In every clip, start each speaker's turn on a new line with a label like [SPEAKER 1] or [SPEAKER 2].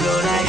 [SPEAKER 1] aflorar.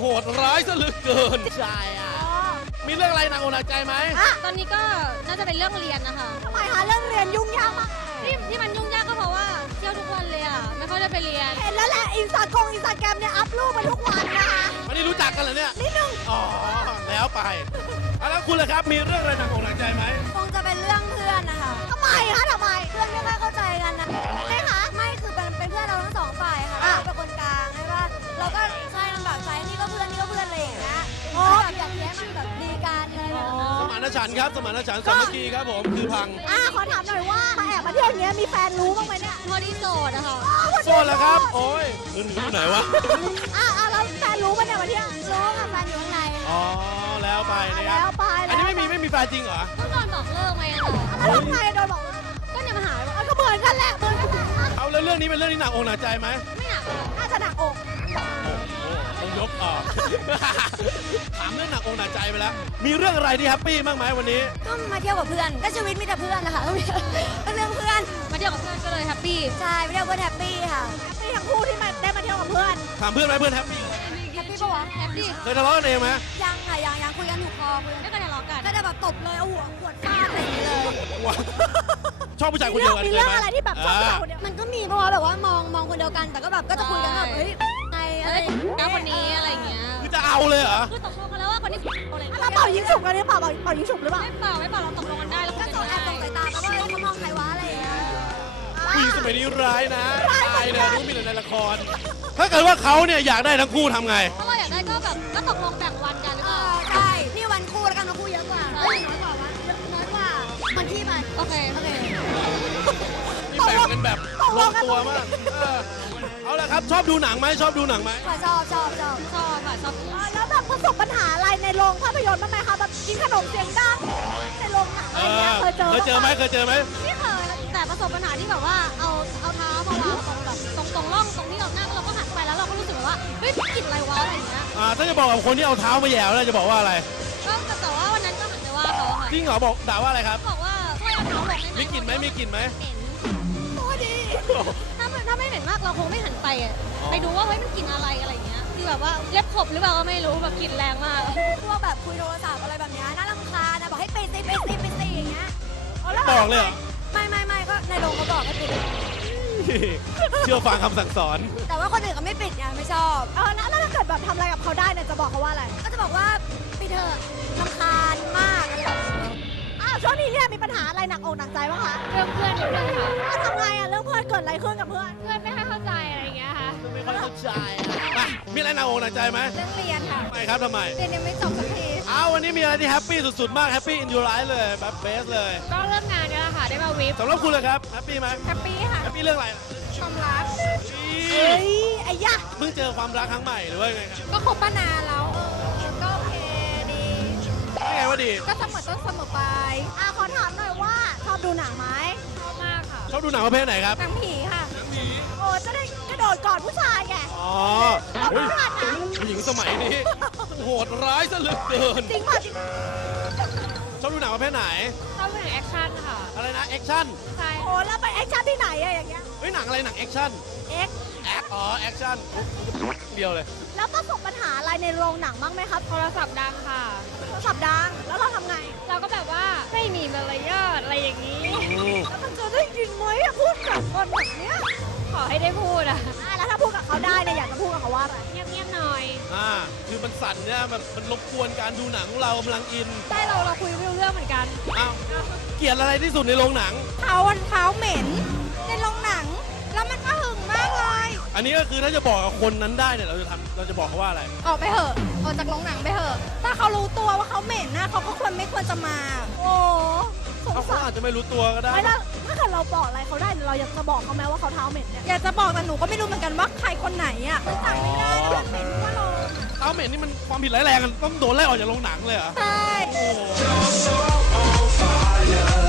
[SPEAKER 1] โหดร้ายซะเหลือเกิน
[SPEAKER 2] ใช่อะ
[SPEAKER 1] มีเรื่องอะไรหนักอกหนักใจไหม
[SPEAKER 2] ตอนนี้ก็น่าจะเป็นเรื่องเรียนนะคะ
[SPEAKER 3] ทำไมคะเรื่องเรียนยุ่งยากมาก
[SPEAKER 2] ที่ที่มันยุ่งยากก็เพราะว่าเที่ยวทุกวันเลยอะไม่ค่อยได้ไปเรียน
[SPEAKER 3] เห็นแล้วแหละอินสตาแกรมอินสตาแกรมเนี่ยอัพรูปมาทุกวันนะคะ
[SPEAKER 1] วันนี้รู้จักกันเหรอเนี่ย
[SPEAKER 3] นิดนึง
[SPEAKER 1] อ๋อ แล้วไปเอาแล้วคุณล่ะครับ มีเรื่องอะไรหนักอกหนักใจไหม
[SPEAKER 3] คงจะเป็นเรื่องเพื่อนนะคะทำไมคะทำไมเพื่อนไม่ค่อยเข้าใจกันนะใช่คะไม่คือเป็นเป็นเพื่อนเราทั้งสองฝ่ายค่ะเราเป็นคนกลางใช่ป่ะ เราก็ใช่ลำบากใจนี่ก็เพื่อนนี่ก็เพื่อนอะไรอย่างเงี้ยอ๋อแบบอยากให้มันแบบดีกันอะไรแบบนั้น
[SPEAKER 1] สมานฉันท์ครับ สมานฉันท์สามัคคีครับผมคือพัง
[SPEAKER 3] อะขอถามหน่อยว่ามาแอบมาเที่ยวอย่างเงี้ยมีแฟนรู้บ้างไหมเนี่ย
[SPEAKER 2] พอดีโสดอะค่ะ
[SPEAKER 3] อ้าวคน
[SPEAKER 1] โซ
[SPEAKER 3] เดีย
[SPEAKER 1] นแล้วครับ โอ้ยเงินอยู่ไหนวะ
[SPEAKER 3] อะอะแล้วแฟนรู้ป่ะเนี่ยมาเที่ยวรู้ค่ะแฟนอยู่ข้างใน
[SPEAKER 1] อ๋อแล้วไปนะค
[SPEAKER 3] แล้
[SPEAKER 1] รับ
[SPEAKER 3] วไป
[SPEAKER 1] อันนี้ไม่มีไม่มีแฟนจริงเหรอ
[SPEAKER 2] เพิ่งโดนบอกเลิกมาอะค่ะ
[SPEAKER 3] แล้วทำไงโดนบอกว่า
[SPEAKER 2] ก็เนี่ยมาหา
[SPEAKER 3] มันก็เหมือนกันแหละเหมือนกันแหละอะ
[SPEAKER 1] เอาแล้วเรื่องนี้เป็นเรื่องที่หนักอกหนักใจไหม
[SPEAKER 2] ไม่หนักค่ะ
[SPEAKER 3] น่าจะหนักอก
[SPEAKER 1] โอ้ต้องยกออกถามเรื่องหนักอกหนักใจไปแล้ว มีเรื่องอะไรที่แฮปปี้บ้างไหมวันนี้
[SPEAKER 3] ก็มาเที่ยวกับเพื่อน ก็ชีวิตมีแต่เพื่อนนะคะก็เรื่องเพื่อน
[SPEAKER 2] มาเที่ยวกับเพื่อนก็เลยแฮปปี้
[SPEAKER 3] ใช่ไปเที่ยวเพื่อนแฮปปี้ค่ะ แฮปปี้ทั้งคู่ที่มาได้มาเที่ยวกับเพื่อน
[SPEAKER 1] ถามเพื่อนไหมเพื่อนแฮปปี้
[SPEAKER 3] แฮปปี้ปะวะ
[SPEAKER 2] แฮปปี้
[SPEAKER 1] เคยทะเลาะกันเองไหม
[SPEAKER 3] ยังค่ะยังยังคุยกันถูกคอคุยกัน
[SPEAKER 2] ไม่เคยทะเลาะกัน
[SPEAKER 3] ก็จะแบบตบเลยเอาหัวขวดฟาดอะไรอย่างเงี้ยเลย
[SPEAKER 1] ว้าชอบผู้ชายคนเดียวกัน
[SPEAKER 3] มี
[SPEAKER 1] เคย
[SPEAKER 3] เรื่อง
[SPEAKER 1] ไหม
[SPEAKER 3] อะไรที่แบบชอบผู้ชายคนเดียวมันก็มีเพราะว่าแบบว่ามองมองคนเดียวกันแต่ก็แบบก็จะคุยกันแบบเฮ้ยไง อะ
[SPEAKER 2] เอ้
[SPEAKER 3] ไร
[SPEAKER 2] ยน้าคนนี้อะไรอย่างเงี้ย
[SPEAKER 1] คือจะเอาเลยเหรอ
[SPEAKER 2] คือตกลงกันแล้วว่าคนที่อะไรอย่างเงี้ย
[SPEAKER 3] แล้วเป่ายิงฉุบกันหรือเปล่าเป่าเป่ายิงฉุบหรือเปล่า
[SPEAKER 2] ไม่เปล่าไม่เปล่าเราตกลงกันได้แล้วคุ
[SPEAKER 3] ก็
[SPEAKER 2] ย
[SPEAKER 3] ส่
[SPEAKER 2] กั
[SPEAKER 3] ง
[SPEAKER 2] น
[SPEAKER 3] แอบ
[SPEAKER 2] ได้
[SPEAKER 3] ส่งสายตาไปว่าเฮ้ยเขามองใครวะอะไรอย่างเงี้ย
[SPEAKER 1] ผู้หญิงสมัยนี้ร้ายนะตายเลยรู้มีแต่ในละคร ถ้าเกิดว่าเขาเนี่ยอยากได้ทั้งคู่ทำไง
[SPEAKER 2] ถ้าเราอยากได้ก็แบบก็ตกลงแบ่งวันกันหรือ
[SPEAKER 3] เอ
[SPEAKER 2] เปล่า
[SPEAKER 3] อใช่นี่วันคู่แล้วกันมาคู่เยอะกว่าเฮ้ยน้อยกว่าวะน้อยกว่ามันที่ไป
[SPEAKER 2] โอเค
[SPEAKER 3] โอเค
[SPEAKER 1] นี่ แบ่งกันแบบลงตัวมากเออเอาละครับชอบดูหนังไหมชอบดูหนังไหม
[SPEAKER 3] ชอบชอบชอบ
[SPEAKER 2] ชอบค่ะชอบ
[SPEAKER 3] อ่าแล้วแบบประสบปัญหาอะไรในโรงภาพยนตร์บ้างไหมคะแบบกินขนมเสียงดังในโรงหนังอะ
[SPEAKER 1] เอ
[SPEAKER 3] ไรเงี้ย
[SPEAKER 1] อ
[SPEAKER 3] เคยเจอ
[SPEAKER 1] เคยเจอไหมเคยเจอไหม
[SPEAKER 2] ไม่เคยแต่ประสบปัญหาที่แบบว่าเอาเอาเท้ามาวางตรงแบบตรงตรงร่องตรงที่เรานั่งแล้วเราก็หันไปแล้วเราก็รู้สึกแบบว่าเฮ้ยกลิ่นอะไรวะอะไรอย่างเงี้ย
[SPEAKER 1] อ่าถ้าจะบอกกับคนที่เอาเท้ามาแหย่แล้วจะบอกว่าอะไร
[SPEAKER 2] ก็แต่ว่าวันนั้นก็หันไปว่าเขาค่ะ
[SPEAKER 1] จริงเหรอบอกด่าว่าอะไรครับ
[SPEAKER 2] บอกว่าช่วยเอาเท้าลงได้ไหม
[SPEAKER 1] มีกลิ่นไหมมีกลิ่นไหม
[SPEAKER 2] เหม็น
[SPEAKER 3] โอ้ดี
[SPEAKER 2] ถ้าไม่ถ้าไม่เหม็นมากเราคงไม่หันไปอะไปดูว่าเฮ้ยมันกลิ่นอะไรอะไรอย่างเงี้ยคือแบบว่าเล็บขบหรือเปล่าก็ไม่รู้แบบกลิ่นแรงมาก
[SPEAKER 3] พวกแบบคุยโทรศัพท์อะไรแบบเนี้ยน่ารำคาญนะบอกให้ปิดสิปิดสิปิดสิอย่างเงี้ยาแว
[SPEAKER 1] บอกเลยเหรอ
[SPEAKER 3] ไม่ไม่ไม่ก็ในโรงเขาบอกให้ปิด
[SPEAKER 1] เชื่อฟังคำสั่งสอน
[SPEAKER 3] แต่ว่าคนอื่นเขาไม่ปิดไงไม่ชอบ เออแล้วแล้วถ้าเกิดแบบทำอะไรกับเขาได้เนี่ยจะบอกเขาว่าอะไร ก็จะบอกว่าปิดเถอะรำคา ช่วงนี้เนี่ยมีปัญหาอะไรหนักอกหนักใจบ้างคะ
[SPEAKER 2] เรื่องเพื่อนนิดนึงค่ะ
[SPEAKER 3] อ้าวทำไงอะเรื่องเพื่อนเกิดอะไรขึ้นกับเพื่อน
[SPEAKER 2] เพื่อนไม่ค่อยเข้าใจอะไรอย่างเงี้ยค่ะ
[SPEAKER 1] ไม่ค่อยเข้าใจอะมีอะไรหนักอกหนักใจไหม
[SPEAKER 3] เรื่องเรียนค่ะ
[SPEAKER 1] ทำไมครับทำไม
[SPEAKER 3] เรียนยังไม่จบสักที
[SPEAKER 1] เอาวันนี้มีอะไรที่แฮปปี้สุดๆ มากแฮปปี้อินยูไลฟ์เลยแบบเบสเลย
[SPEAKER 2] ก็เริ่มงานเนี่ยแหละค่ะ ได้มาวิป
[SPEAKER 1] สำหรับคุณเลยครับแฮปปี้ไหม
[SPEAKER 2] แฮปปี้ค่ะ
[SPEAKER 1] แฮปปี้เรื่องอะไร
[SPEAKER 2] ความรัก
[SPEAKER 3] เฮ้ยไอ้ยะ
[SPEAKER 1] เพิ่งเจอความรักครั้งใหม่หรือว่าไงครับ
[SPEAKER 2] ก็คบมานานแล้วเออ ดีก็เสมอต้นเสมอปลาย
[SPEAKER 3] อะขอถามหน่อยว่าชอบดูหนังไหม
[SPEAKER 2] ชอบมากค่ะ
[SPEAKER 1] ชอบดูหนังประเภทไหนครับ
[SPEAKER 2] หนังผีค่ะ
[SPEAKER 3] โอ้จะได้กระโดดกอดผู้ชายไง
[SPEAKER 1] อ๋อเฮ้ยผู้หญิงสมัยนี้ โหดร้ายซะเหลือเกิน
[SPEAKER 3] จริงป่ะจริง
[SPEAKER 1] ชอบดูหนังประเภทไหน
[SPEAKER 2] ชอบหนังแอคชั่น ค่ะ
[SPEAKER 1] อะไรนะแอคชั่น
[SPEAKER 2] ใช่
[SPEAKER 3] โอ้แล้วไปแอคชั่นที่ไหนอะอย่างเงี้ย
[SPEAKER 1] เฮ้ยหนังอะไรหนังแอคชั่น
[SPEAKER 3] เอ็ก
[SPEAKER 1] แอคอ๋อแอคชั่นเดียวเลย
[SPEAKER 3] แล้วประสบปัญหาอะไรในโรงหนังบ้างไหมครับ
[SPEAKER 4] โทรศัพท์ดังค่ะ
[SPEAKER 3] โทรศัพท์ดังแล้วเราทำไง
[SPEAKER 4] เราก็แบบว่าไม่มีมารยาทอะไรอย่างนี้
[SPEAKER 3] แล้วมันจะได้ยินไหมอะพูดกับคนแบบเนี้ย
[SPEAKER 4] ขอให้ได้พูดอะ
[SPEAKER 3] อะแล้วถ้าพูดกับเขาได้เนี่ยอยากจะพูดกับเขาว่าอะไร
[SPEAKER 4] เงียบๆหน่อย
[SPEAKER 1] อ่าคือมันสั่นเนี่ยแบบมันรบกวนการดูหนังของเรากำลังอิน
[SPEAKER 4] ได้เราเราคุยไม่รู้เรื่องเหมือนกัน
[SPEAKER 1] อ้าว เกลียดอะไรที่สุดในโรงหนัง
[SPEAKER 3] เท้าวันเท้าเหม็นในโรงหนัง แล้วมันก็หึงมากเลย
[SPEAKER 1] อันนี้ก็คือถ้าจะบอกกับคนนั้นได้เนี่ยเราจะทำเราจะบอกเขาว่าอะไร
[SPEAKER 3] ออกไปเถอะออกจากโรงหนังไปเถอะ ถ้าเขารู้ตัวว่าเขาเหม็นนะเขาก็ควรไม่ควรจะมา โอ้สง
[SPEAKER 1] เขา
[SPEAKER 3] สาร
[SPEAKER 1] อาจจะไม่รู้ตัวก็ได้
[SPEAKER 3] ไม่ถ้าถ้าเกิดเราบอกอะไรเขาได้เราอยากจะบอกเขาไหมว่าเขาเท้าเหม็นเนี่ยอยากจะบอกแต่หนูก็ไม่รู้เหมือนกันว่าใครคนไหนอะมันสั่งไม่ได้นะมันเหม็นว่าเรา
[SPEAKER 1] เท้าเหม็นนี่มันความผิดร้ายแรงกันต้องโดนไล่ออกจากโรงหนังเลยเหรอ
[SPEAKER 3] ใช่
[SPEAKER 1] โอ้โห
[SPEAKER 5] Yeah.